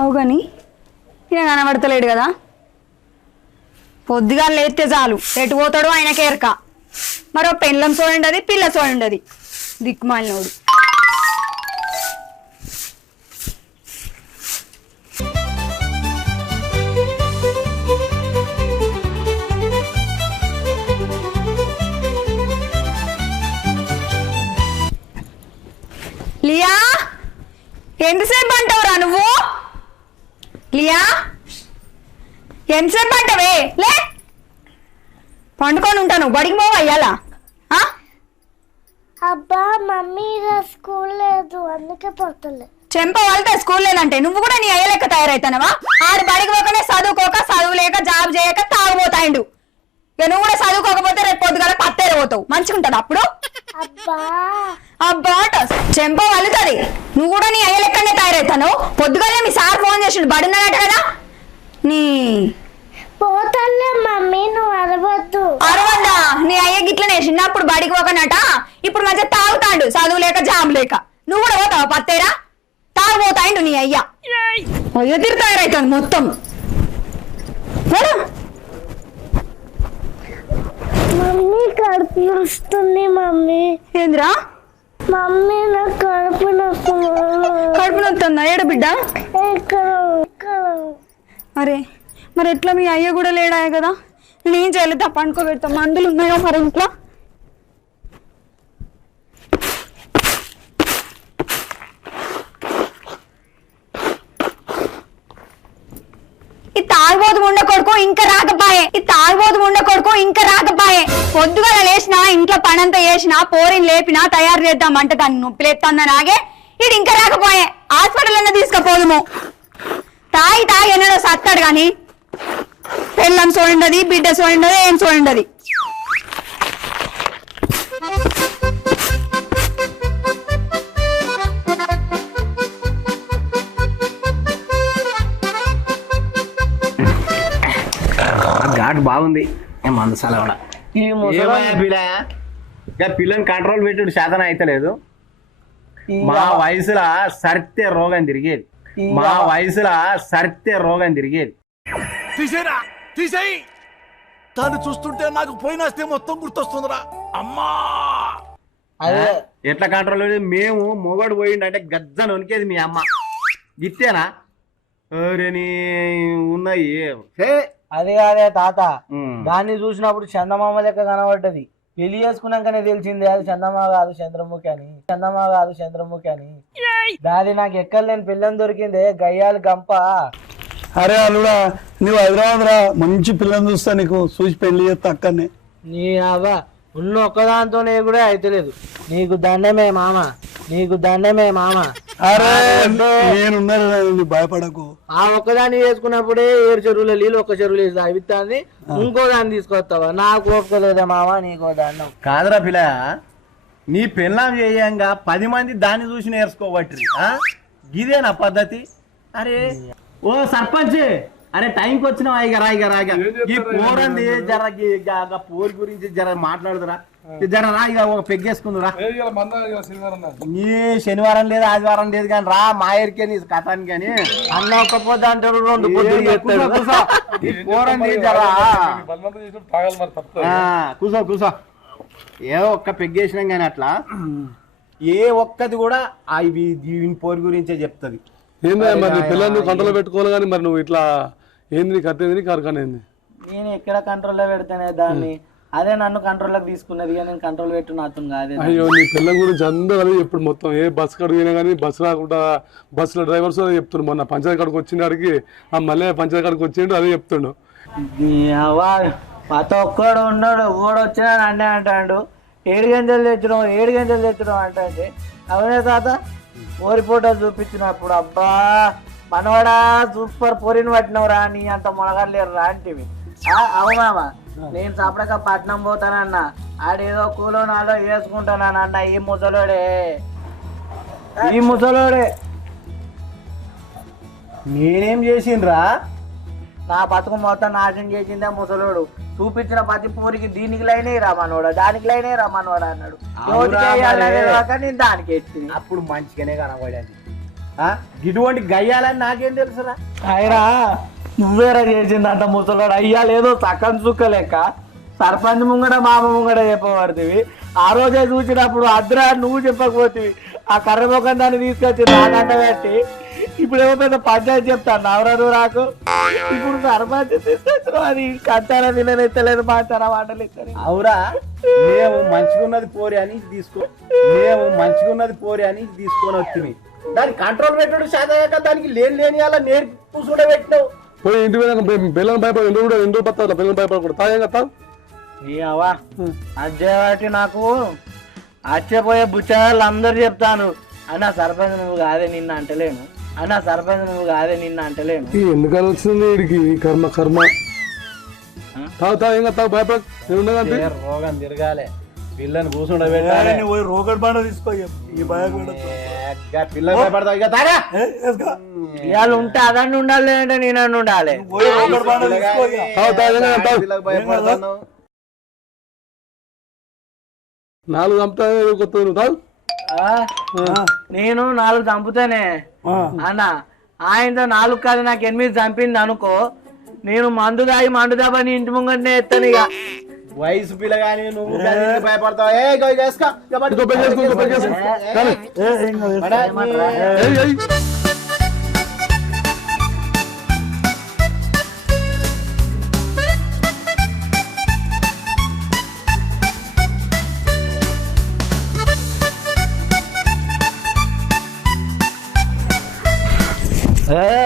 అవు కానీ ఈయన కనబడతలేడు కదా. పొద్దుగా లేస్తే చాలు ఎటు పోతాడు ఆయనకే ఎరక. మరో పెళ్ళం చూడండి, పిల్ల చూడండి, దిక్కుమాలినోడు. లియా, ఎంతసేపు అంటావురా నువ్వు? లియా, ఎంతసేపు అంటావే? లే, పండుకొని ఉంటాను. బడికి పోవా ఇయ్యాల? అబ్బా మమ్మీ స్కూల్ లేదు అందుకే పోతలే. చెంప వాళ్ళతో స్కూల్ లేదంటే నువ్వు కూడా నీ అయ్య లెక్క తయారైతానవా? ఆడు బడికి పోకనే చదువుకోక, చదువు లేక, జాబ్ చేయక తాగుపోతాయిండు. ఇక నువ్వు కూడా చదువుకోకపోతే రేపు పొద్దుగల పత్తేరు పోతావు. మంచిగుంటది అప్పుడు. అబ్బా చెంప వలుతుంది. నువ్వు కూడా నీ అయ్య లెక్కనే తయారైతాను. పొద్దుగానే మీ సార్ ఫోన్ చేసిండు, బడిన్నాడట కదా. నీ పోతలే మమ్మీ, నువ్వు అరవద్దు. అరవద్దా? నీ అయ్య గిట్లనే చిన్నప్పుడు బడికి పోకనట, ఇప్పుడు మధ్య తాగుతాడు చదువు లేక, జాబ్ లేక. నువ్వు కూడా పోతావా పత్తేరా? తాగుపోతాయిండు నీ అయ్య. అయ్య తీరు తయారైతుంది మొత్తం. మమ్మీ కడుపు నొస్తుంది. మమ్మీ ఏంద్రా? మమ్మీ నాకు కడుపు నొస్తుంది. కడుపు నొస్తుందా? ఏడు బిడ్డ. అరే మరి ఎట్లా? మీ అయ్య కూడా లేడాయ కదా. నేను చేయలేదు, తప్ప అనుకోబెడతా. మందులు ఉన్నాయో మరి ఇంట్లో? ఈ తాగుబోతు ఉండ కొడుకు ఇంకా రాకపాయే. పొద్దుగా లేచినా, ఇంట్లో పనంతా చేసినా, పోరిని లేపినా, తయారు చేద్దామంటే దాన్ని నొప్పి లేస్తుందని ఆగే. ఇది ఇంకా రాకపోయే. హాస్పిటల్ అన్నా తీసుకుపోదుము. తాగి ఎన్నడో సత్తాడు కానీ పెళ్ళం చూడండి, బిడ్డ చూడండి, ఏం చూడండి. ఘాట్ బాగుంది. మందసాల కూడా పిల్లని కంట్రోల్ పెట్టుడు శాతం అయితలేదు. మా వయసులో సరితే రోగం తిరిగేది. తీసేయి. దాన్ని చూస్తుంటే నాకు పోయినాస్తే మొత్తం గుర్తొస్తుందిరా. అమ్మా ఎట్లా కంట్రోల్? మేము మొగడు పోయిండంటే గజ్జను వణికేది మీ అమ్మ. గిట్టేనా? ఉన్నాయి. అది కాదే తాత, దాన్ని చూసినప్పుడు చందమామ లెక్క కనబడ్డది. పెళ్లి చేసుకున్నాకనే తెలిసిందే అది చందమామ కాదు చంద్రముఖి అని. దాది నాకు ఎక్కలేని పిల్లని దొరికిందే, గయ్యాలు గంప. అరే అల్లుడా, నువ్వు హైదరాబాద్ రా, మంచి పిల్లని చూస్తా నీకు, చూసి పెళ్లి చేస్తా అక్కడనే. నీ అవ్వ ఉన్న ఒక్కదాంతోనే కూడా అయితలేదు. నీకు దండమే మామ. అరే నేనున్నాను, భయపడకు. ఆ ఒక్కదాన్ని వేసుకున్నప్పుడే 7 చెరువుల నీళ్ళు ఒక్క చెరువులు వేసి అవిత్తాన్ని ఇంకో దాన్ని తీసుకొస్తావా? నాకు ఒప్పుకోలేదా మామ, నీకో దండం. కాదురా పిల్ల, నీ పెళ్ళాం చేయంగా 10 మంది దాన్ని చూసి నేర్చుకోబట్టి గిదేనా పద్ధతి? అరే ఓ సర్పంచ్, అరే టైంకి వచ్చినావా? ఈ పోరంది జర పోరు గురించి జర మాట్లాడుదురా, జర రా. ఇక ఒక పెగ్గేసుకుందురా. నీ శనివారం లేదు, ఆదివారం లేదు కానీ రా. మా ఎరికే నీ కథానికి కానీ అన్న ఒక్క పొద్దు అంటాడు, 2 పొద్దులు పోరంది జరా. కూసో ఏ ఒక్క పెగ్గేసినాం కానీ అట్లా ఏ ఒక్కది కూడా దీని పోరు గురించే చెప్తుంది. ఏందా మరి పిల్లల్ని కంట్రోల్ పెట్టుకోవాలి కానీ మరి నువ్వు ఇట్లా ఏంది కట్టేది కరకనేది? నేను ఎక్కడ కంట్రోల్లో పెడతానే దాన్ని? అదే నన్ను కంట్రోల్లోకి తీసుకున్నది, నేను కంట్రోల్ పెట్టు నాతో కాదే. అయ్యో, నీ పిల్లల గురించి అందరూ ఎప్పుడు మొత్తం ఏ బస్సు కాడికి పోయినా కానీ బస్సు రాకుండా బస్సులో డ్రైవర్స్ చెప్తుండు. మొన్న పంచాయతీ కాడికి వచ్చిన కాడికి మళ్ళీ పంచాయతీ కాడికి వచ్చిండు, అదే చెప్తుండు. ప్రతి ఒక్కడు ఉన్నాడు, ఊడు వచ్చినా నన్నే అంటాడు. 7 గంటలు తెచ్చడం అంటే అవునే తాత. పోరి ఫోటోలు చూపించినప్పుడు అబ్బా మనవాడా సూపర్ పొరిని పట్టినవురా, నీ అంత మునగలేరు రా అంటివి. అవునామా, నేను సపడక పట్నం పోతానన్నా, ఆడేదో కూలో నాలో వేసుకుంటానన్న. ఈ ముసలోడే నేనేం చేసిండ్రా? నా బతుకు మొత్తం నాశనం చేసిందే ముసలోడు. చూపించిన ప్రతి పూరికి దీనికి లైనే రమ్మనోడా, దానికి లైనే రమ్మనోడా అన్నాడు. నేను దానికి ఎత్తి అప్పుడు మంచిగానే కనబడేది. ఇటువంటి గయ్యాలని నాకేం తెలుసురా? అయినా నువ్వేరా చేసిందంట ముసలాడు అయ్యా లేదో సక్కని చుక్క లెక్క సర్పంచ్ ముంగడ మామ ముంగడ చెప్పబడుతుంది. ఆ రోజే చూసినప్పుడు అద్రా నువ్వు చెప్పకపోతే ఆ కర్రముఖం దాన్ని తీసుకొచ్చి నాకంట పెట్టి ఇప్పుడు ఏమో పెద్ద పంచాయతీ చెప్తాను నవరాదు రాకు. ఇప్పుడు సర్పంచ్ తీసుకొచ్చిన అది కట్టారా తినలేదు మాట్లాడా మాటలు ఇస్తారు. అవురా, మేము మంచిగున్నది పోరి అని తీసుకొని వచ్చింది. దానికి కంట్రోల్ పెట్టాడు శాతగాక దానికి లేని అలా నేర్పు కూడా పెట్టినావు. పోయి ఇంటి మీద పిల్లలు భయపడి ఎందుకు పత్తారు పిల్లలు భయపడకూడదు తాగేం కదా అవా అజ్జేవాటి నాకు అచ్చపోయే బుచ్చాలు అందరు చెప్తాను అన్న సర్పంచ్ నువ్వు కాదే నిన్న అంటలేను ఎందుకని వచ్చింది వీడికి కర్మ తాగు ఏం తాగు భయపడ రోగం తిరగాలి పిల్లని కూర్చుండబెట్టాలి. రోగడ్ బాండ తీసుకో ఈ పిల్లలు భయపడతావు ఇక తాగా ఇవాళ ఉంటే అదన్నీ ఉండాలి అంటే నేను ఉండాలి. భయపడతాను. 4 చంపుతా కొత్త తాగు. నేను 4 చంపుతానే అన్న ఆయనతో 4 కాదు నాకు 8 చంపింది అనుకో నేను మందు దాబని ఇంటి ముంగనే ఎత్తాను. ఇక వయసు పిల్లగాని నువ్వు భయపడతావు.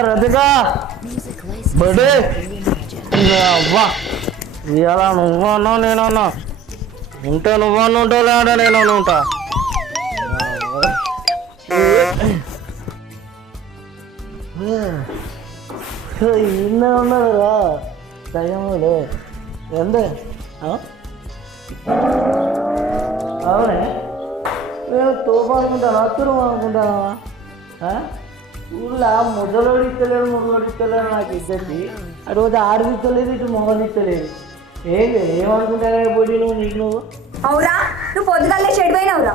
రతికా బడే అవ్వా ఇవాళ నువ్వన్నా నేనన్నా ఉంటే నువ్వన్నా ఉంటావు లేదా నేనన్నా ఉంటా. ఇన్నే ఉన్నదిరా దయ్యములే ఎందే అవునే నేను తోపు అనుకుంటాను అత్తురం అనుకుంటానా? ఊళ్ళో ముద్దలోడు ఇస్తలేడు నాకు ఇద్దరికి అటు పోతే ఆడది ఇస్తలేదు ఇటు మొగలు ఇస్తలేదు. ఏమనుకుంటారా బొడి నువ్వు అవురా నువ్వు పొద్దుగాలే చెడిపోయినావురా.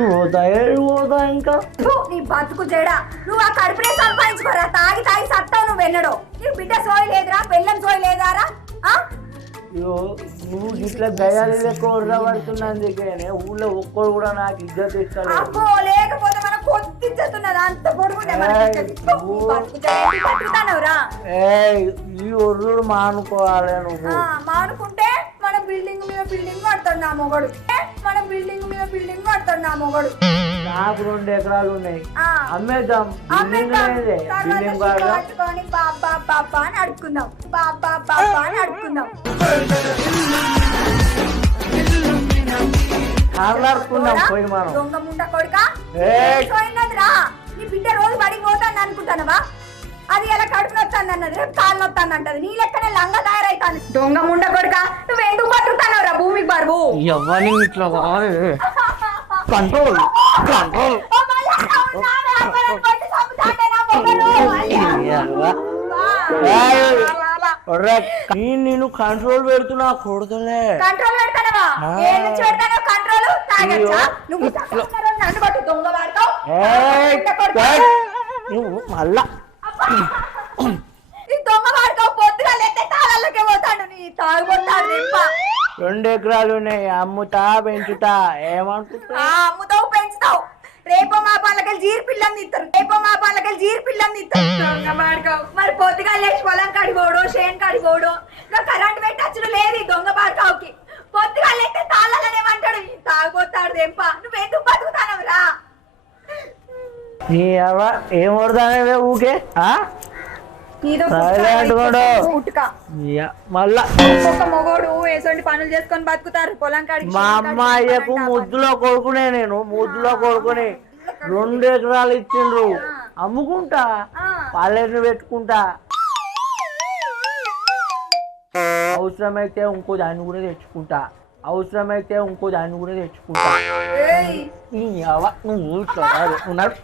పోతా ఏడు పోతా ఇంకా నీ బతుకు చెడా నువ్వు ఆ కడుపునే సంపాదించుకోరా. తాగి సత్తావు నువ్వు వెళ్ళడో. నీకు బిడ్డ సోయి లేదురా, బెల్లం సోయి లేదారా? నువ్వు ఇట్లా దయాలు ఎక్కువ పడుతున్నందుకే ఊళ్ళో ఒక్కడు కూడా నాకు ఇజ్జత్ ఇస్తాడు. లేకపోతే మనం కొద్దిస్తున్నది అంత ఈ ఒర్రుడు మానుకోవాలి. నువ్వు మానుకుంటే మన బిల్డింగ్ మీద బిల్డింగ్ కడతాడు నా మొగడు. నాకు 2 ఎకరాలు ఉన్నాయి అమ్మేద్దాం బిల్డింగ్ కట్టుకొని బాబా అని అడుక్కుందాం. పోయి మనం దొంగ ముండ కొడుకా రా. నీ బిడ్డ రోజు బడికి పోతాను అనుకుంటానవా? అది ఎలా కడుపు నొత్తాను అన్నది, రేపు కాళ్ళు నొత్తాను అంటది. నీ లెక్కనే లంగా తయారైతాను. దొంగ ముండ కొడుకా నువ్వు ఎందుకు బతుకుతానవరా భూమికి బరువు? ఎవరిని ఇట్లా కంట్రోల్ నేను కంట్రోల్ పెడుతున్నా కొడుతులే. కంట్రోల్ పెడతానవా? ఏ నుంచి పెడతానో కంట్రోల్ తాగచ్చా నువ్వు? నన్ను బట్టి దొంగ వాడతావు నువ్వు మళ్ళా దొంగ వాడతావు. పొద్దుగా లేతే తాళాలకే పోతాడు. నీ తాగుపోతాడు. 2 ఎకరాలు ఉన్నాయి అమ్ముతా పెంచుతా ఏమనుకుంటా? అమ్ముతావు పెంచుతావు. రేపో మా పాలకలు జీరి పిల్లని ఇస్తారు. దొంగ వాడుకోవు. మరి పొద్దుగా లేచి పొలం కడిపోడు, షేన్ కడిపోడు. కరెంట్ పెట్టచ్చుడు లేదు ఈ దొంగ బాడుకావుకి. పొద్దుగా లేతే తాళాలనేమంటాడు. తాగుపోతాడు దెంప. నువ్వెందుకు బతుకుతానవరా? ఏం వడతానే ఊకే మళ్ళా మొగోడు వేసండి పనులు చేసుకొని బతుకుతారు పొలం కాడికి. మా అమ్మాయ్యకు ముద్దులో కొడుకునే నేను 2 ఎకరాలు ఇచ్చిండ్రు అమ్ముకుంటా పాలేరు పెట్టుకుంటా. అవసరమైతే ఇంకో దాన్ని కూడా తెచ్చుకుంటా. నువ్వు ఉన్నాడు.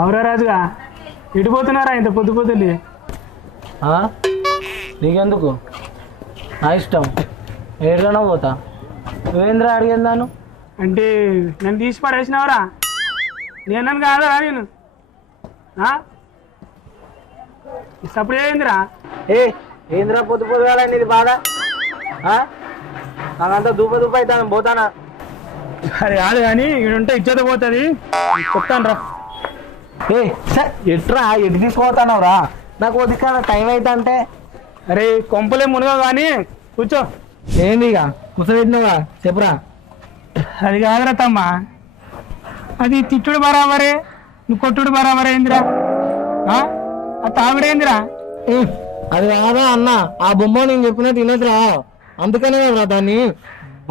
అవురా రాజుగా ఇడిపోతున్నారా ఇంత పొద్దు పొద్దుది? నీకెందుకు? నా ఇష్టం, ఏడుగానో పోతా. నువ్వేంద్రా అడిగిందాను? అంటే నన్ను తీసి పడేసినావురా? నేను కాదురా నేను సప్పుడు ఏందిరా? ఏంద్రా పొద్దు పొద్దుగాలని ఇది బాధ? నాకంతా దూప దూప అవుతాను, పోతానా? అది కాదు కానీ ఇడుంటే ఇచ్చేత పోతుంది, చెప్తాను రా. ఎట్రా ఎటు తీసుకుపోతానవు రా? నాకు వదిలిన టైం అయితే అంటే. అరే కొంపలే మునగా కానీ కూర్చో. ఏంది ఇక కూర్చోబెట్టినవా? చెప్పురా. అది కాదురా తమ్మా, అది తిట్టుడు బరాబరే, నువ్వు కొట్టుడు బరాబరే ఏందిరా? ఆ తాగుడేందిరా? అది కాదా అన్న, ఆ బొమ్మ నేను చెప్పినా తినదురా, అందుకనే రా దాన్ని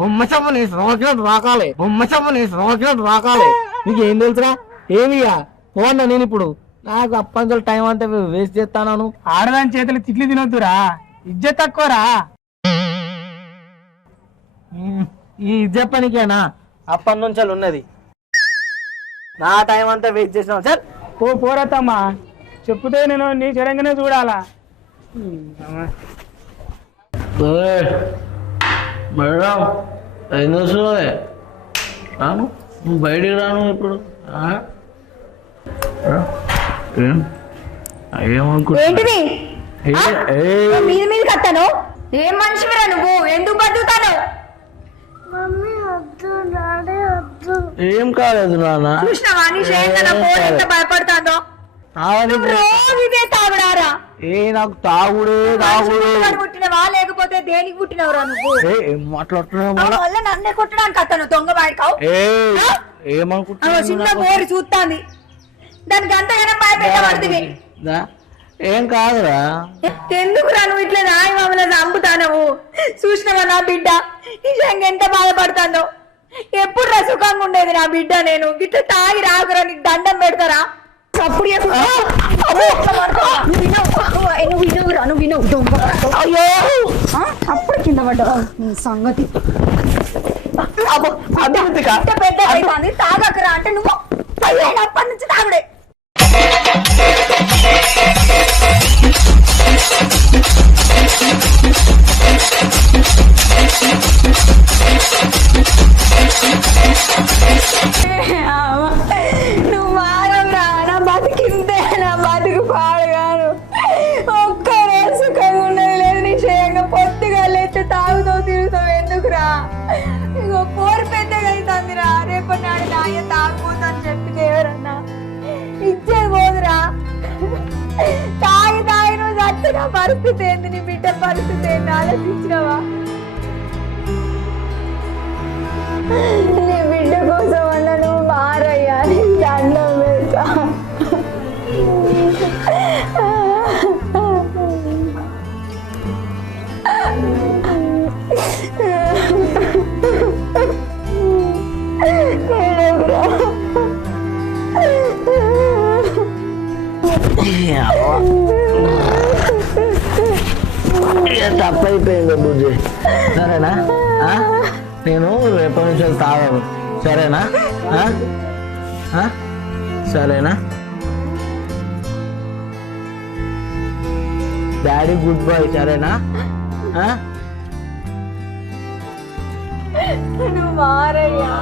బొమ్మ చెప్పని సంవత్సరం రాకాలి, బొమ్మ చెప్పని సంవత్సరం రాకాలి. నీకు ఏం తెలుసురా? ఏమియా పోన్నా నేను ఇప్పుడు? నాకు అప్పంజలు టైం అంతా వేస్ట్ చేస్తాను. ఆడదాని చేతులు తిట్లు తినొద్దురా, ఇజ్జత్ తక్కువరా. ఈ ఇజ్జత్ పనికేనా అప్పటి నుంచి ఉన్నది? నా టైం అంతా వేస్ట్ చేసినావు సార్. పోరత్తమ్మా, చెప్తే నేను నీ చెరంగానే చూడాలా. మేడం ఏం చూస్తున్నావే? బయటికి రాను ఇప్పుడు. ఏంటిది మీద మీద కట్టాను? ఏం మనిషిరా నువ్వు? ఎందుకు బతుకుతాను? మమ్మీ వద్దు, డాడీ వద్దు. ఏం కాలేదు నాన్న. చూసినావా నీ చేయంగా పోటీ ఎంత భయపడతాదో? రోజు ఇదే తాగుడారా? నాకు తాగుడే తాగుడు. పుట్టినవా లేకపోతే దేనికి పుట్టినవరా నువ్వు? ఏం మాట్లాడుతున్నావు? వల్ల నన్నే కొట్టడానికి అతను దొంగ వాడికావు. ఏమనుకుంటున్నావు? చిన్న బోరి చూస్తాంది, దానికి అంతగానో భయపెట్టబడుతుంది. ఏం కాదురా. ఎందుకురా నువ్వు ఇట్లా రాయి మమ్మల్ని చంపుతానవు? చూసినవా నా బిడ్డ నిజంగా ఎంత బాధపడుతుందో? ఎప్పుడు రసుకంగా ఉండేది నా బిడ్డ. నేను గిట్ల తాగి రాకురా, నీకు దండం పెడతారా? అప్పుడు అప్పుడు కింద పడ్డా సంగతి. తాగకరా అంటే నువ్వు అప్పటి నుంచి తాగుడే. నువ్వు మారవరా, నా బతికిందే, నా బతుకు పాడుగాను. ఒక్క రోజు సుఖంగా ఉన్నది లేదు. నీ క్షయంగా పొత్తుగా లేస్తే తాగుతావు తిరుగుతావు ఎందుకురా? ఇగో పోరు పెద్దగా అవుతుందిరా. రేపటి నాడు నాయ తాగుపోతాను చెప్పితే ఎవరన్నా ఇచ్చేది పోదురా. తాగి తాగి నువ్వు చచ్చిన పరిస్థితి ఏంది? నీ బిడ్డ పరిస్థితి ఏంది ఆలోచించినవా? నీ బిడ్డ కోసం అన్న నువ్వు మారయ్యా, నీ దండం పెడతా. తప్పైపోయింది బుజ్జి, సరేనా? నేను రేపటి నుంచి తాగాను, సరేనా? సరేనా? డాడీ గుడ్ బై, సరేనా? నువ్వు మారయ్యా.